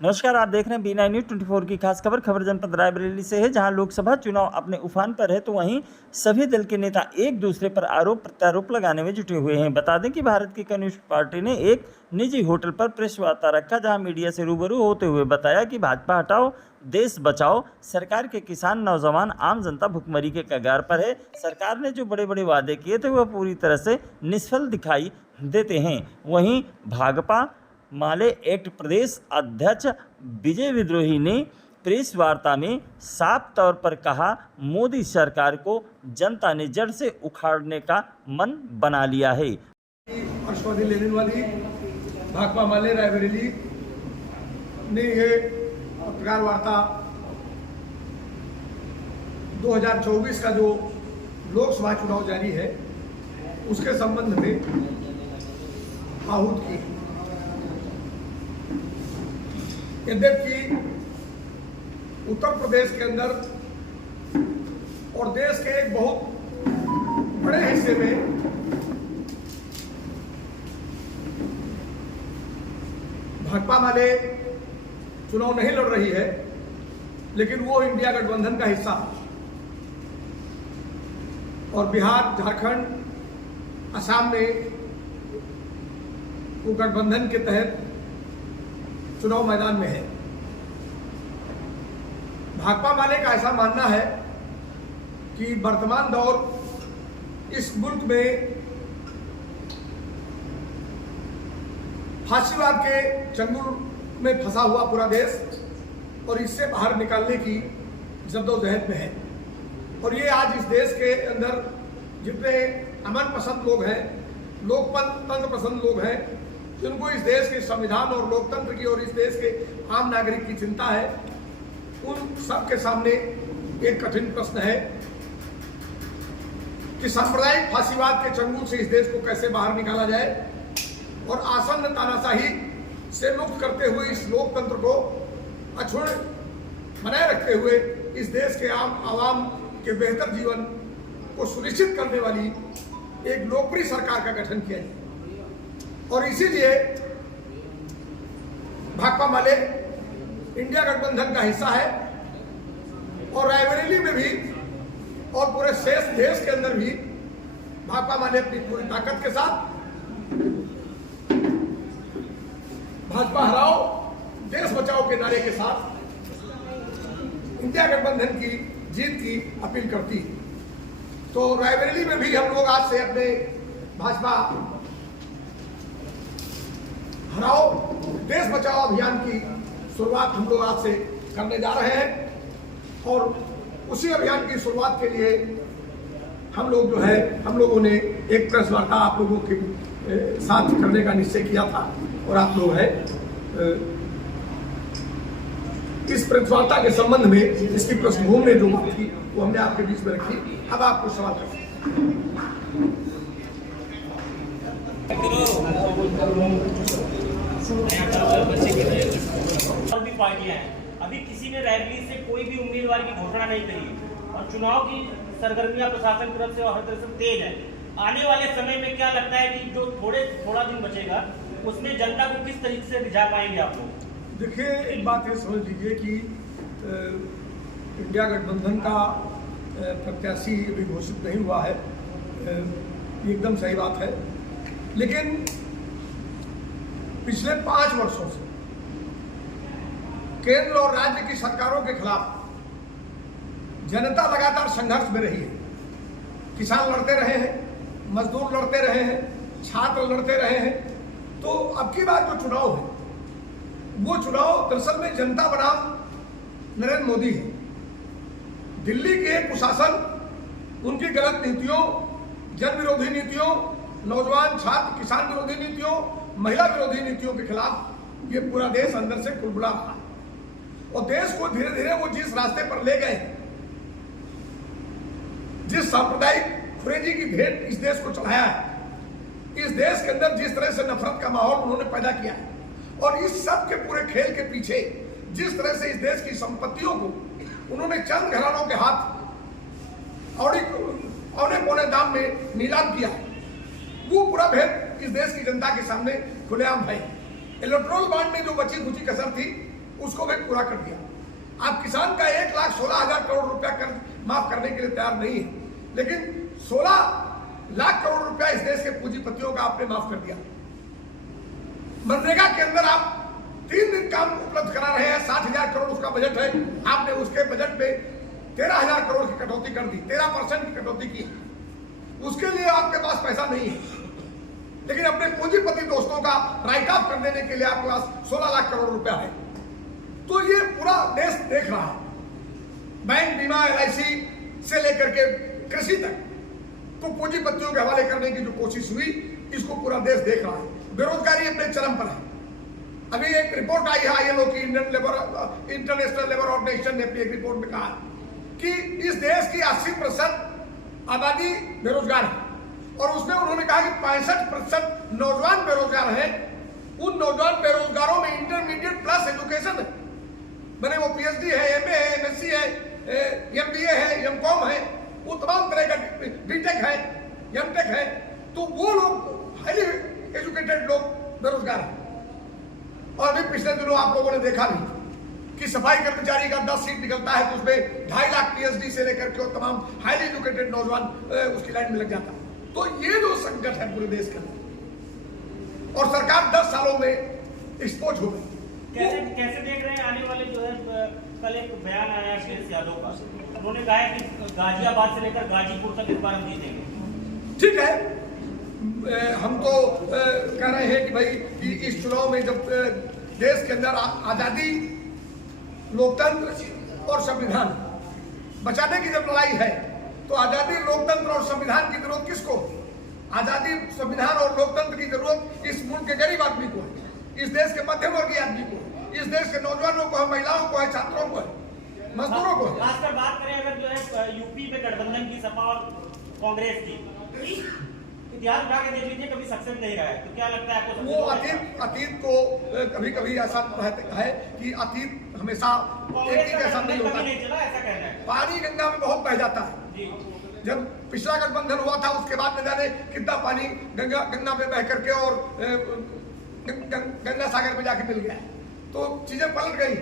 नमस्कार, आप देख रहे हैं B9 न्यूज़ 24 की खास खबर जनपद रायबरेली से है, जहां लोकसभा चुनाव अपने उफान पर है, तो वहीं सभी दल के नेता एक दूसरे पर आरोप प्रत्यारोप लगाने में जुटे हुए हैं। बता दें कि भारत की कम्युनिस्ट पार्टी ने एक निजी होटल पर प्रेस वार्ता रखा, जहां मीडिया से रूबरू होते हुए बताया कि भाजपा हटाओ, देश बचाओ, सरकार के किसान, नौजवान, आम जनता भुखमरी के कगार पर है। सरकार ने जो बड़े बड़े वादे किए थे वह पूरी तरह से निष्फल दिखाई देते हैं। वहीं भाकपा माले एक्ट प्रदेश अध्यक्ष विजय विद्रोही ने प्रेस वार्ता में साफ तौर पर कहा, मोदी सरकार को जनता ने जड़ से उखाड़ने का मन बना लिया है। राष्ट्रवादी लेनिन वाली भाकपा माले रायबरेली ने ये पत्रकार वार्ता 2024 का जो लोकसभा चुनाव जारी है उसके संबंध में आहूत की। यद्यपि उत्तर प्रदेश के अंदर और देश के एक बहुत बड़े हिस्से में भाकपा वाले चुनाव नहीं लड़ रही है, लेकिन वो इंडिया गठबंधन का हिस्सा है और बिहार, झारखंड, असम में वो गठबंधन के तहत चुनाव मैदान में है। भाकपा वाले का ऐसा मानना है कि वर्तमान दौर इस मुल्क में फांसीवाद के चंगुल में फंसा हुआ पूरा देश और इससे बाहर निकालने की जद्दोजहद में है। और ये आज इस देश के अंदर जितने अमन पसंद लोग हैं, लोकतंत्र पसंद लोग हैं, जिनको इस देश के संविधान और लोकतंत्र की और इस देश के आम नागरिक की चिंता है, उन सब के सामने एक कठिन प्रश्न है कि सांप्रदायिक फांसीवाद के चंगुल से इस देश को कैसे बाहर निकाला जाए और आसन्न तानाशाही से मुक्त करते हुए इस लोकतंत्र को अक्षुण्ण बनाए रखते हुए इस देश के आवाम के बेहतर जीवन को सुनिश्चित करने वाली एक लोकप्रिय सरकार का गठन किया जाए। और इसीलिए भाकपा माले इंडिया गठबंधन का हिस्सा है और रायबरेली में भी और पूरे शेष देश के अंदर भी भाकपा माले अपनी पूरी ताकत के साथ भाजपा हराओ, देश बचाओ के नारे के साथ इंडिया गठबंधन की जीत की अपील करती है। तो रायबरेली में भी हम लोग आज से अपने भाजपा हराओ, देश बचाओ अभियान की शुरुआत हम लोग आज से करने जा रहे हैं और उसी अभियान की शुरुआत के लिए हम लोगों ने एक प्रेस वार्ता आप लोगों के साथ करने का निश्चय किया था और आप लोग इस प्रेस वार्ता के संबंध में इसकी पृष्ठभूमि में जो बात थी वो हमने आपके बीच में रखी। अब आप कुछ सवाल करें। और भी पार्टियां हैं, अभी किसी ने रैली से कोई भी उम्मीदवार की घोषणा नहीं करी और चुनाव की सरगर्मियां प्रशासन की तरफ से और हर तरफ से तेज है। आने वाले समय में क्या लगता है कि जो थोड़ा दिन बचेगा उसमें जनता को किस तरीके से रिझा पाएंगे आप लोग? देखिए, एक बात है, समझ लीजिए कि इंडिया गठबंधन का प्रत्याशी अभी घोषित नहीं हुआ है, ये एकदम सही बात है, लेकिन पिछले 5 वर्षों से केंद्र और राज्य की सरकारों के खिलाफ जनता लगातार संघर्ष में रही है। किसान लड़ते रहे हैं, मजदूर लड़ते रहे हैं, छात्र लड़ते रहे हैं। तो अब की बात जो चुनाव है वो चुनाव दरअसल में जनता बनाम नरेंद्र मोदी है। दिल्ली के कुशासन, उनकी गलत नीतियों, जन विरोधी नीतियों, नौजवान, छात्र, किसान विरोधी नीतियों, महिला विरोधी नीतियों के खिलाफ ये पूरा देश अंदर से कुलबुला था और देश को धीरे धीरे वो जिस रास्ते पर ले गए, जिस सांप्रदायिक खुरेजी की भेंट इस देश को चढ़ाया है, इस देश के अंदर जिस तरह से नफरत का माहौल उन्होंने पैदा किया है और इस सब के पूरे खेल के पीछे जिस तरह से इस देश की संपत्तियों को उन्होंने चंद घरानों के हाथ औने पौने दाम में नीलाम किया, वो पूरा भेद इस देश की जनता के सामने खुलेआम है। इलेक्ट्रोल बॉन्ड में जो बची खुची कसर थी उसको भी पूरा कर दिया। आप किसान का 1,16,000 करोड़ रुपया कर्ज माफ करने के लिए तैयार नहीं है, लेकिन 16 लाख करोड़ रुपया इस देश के पूंजीपतियों का आपने माफ कर दिया। मनरेगा के अंदर आप 3 दिन काम उपलब्ध करा रहे हैं, 60,000 करोड़ उसका बजट है, आपने उसके बजट में 13,000 करोड़ की कटौती कर दी, 13% की कटौती की। उसके लिए आपके पास पैसा नहीं है, लेकिन अपने पूंजीपति दोस्तों का राइट ऑफ कर देने के लिए आपके पास 16 लाख करोड़ रुपया है। तो ये पूरा देश देख रहा है। बैंक, बीमा, LIC से लेकर के कृषि तक को पूंजीपतियों के हवाले करने की जो कोशिश हुई, इसको पूरा देश देख रहा है। बेरोजगारी अपने चरम पर है। अभी एक रिपोर्ट आई है ILO की, इंटरनेशनल लेबर ऑर्गेनाइजेशन ने अपनी एक रिपोर्ट में कहा कि इस देश की 80% आबादी बेरोजगार है, और उसमें उन्होंने कहा कि 65% नौजवान बेरोजगार हैं। उन नौजवान बेरोजगारों में इंटरमीडिएट प्लस एजुकेशन है, मैंने वो PhD है, MA है, MSc है, MBA है, MCOM है, वो तमाम तरह का BTech है, MTech है। तो वो लोग हाईली एजुकेटेड लोग बेरोजगार हैं। और अभी पिछले दिनों आप लोगों ने देखा नहीं कि सफाई कर्मचारी का 10 सीट निकलता है तो उसमें 2.5 लाख PhD से लेकर के तमाम हाईली एजुकेटेड नौजवान उसकी लाइन में लग जाता है। तो ये जो संकट है पूरे देश के अंदर, और सरकार 10 सालों में एक्सपोज हो गई। कैसे देख रहे हैं आने वाले जो है, कल एक बयान आया अखिलेश यादव का, उन्होंने कहा है कि गाजियाबाद से लेकर गाजीपुर तक इस बार हम जीतेंगे। ठीक है, हम तो कह रहे हैं कि भाई इस चुनाव में जब देश के अंदर आजादी, लोकतंत्र और संविधान बचाने की जब लड़ाई है, तो आजादी, लोकतंत्र और संविधान की जरूरत किसको? आजादी, संविधान और लोकतंत्र की जरूरत इस मुल्क के गरीब आदमी को है, इस देश के मध्यम वर्गीय आदमी को, इस देश के नौजवानों को है, महिलाओं को है, छात्रों को है, मजदूरों को है। खासकर बात करें अगर जो है यूपी में गठबंधन की, सपा और कांग्रेस की, इतिहास उठा के देख लीजिए, कभी सक्सेस नहीं रहा है। तो क्या लगता है आपको? वो अतीत को कभी कभी ऐसा है कि अतीत हमेशा एक ही जैसा नहीं होता। ऐसा कहना है। पानी गंगा में बहुत बह जाता है। जब पिछला गठबंधन हुआ था उसके बाद न जाने कितना पानी गंगा में बह करके और गंगा सागर में जाके मिल गया, तो चीजें पलट गई।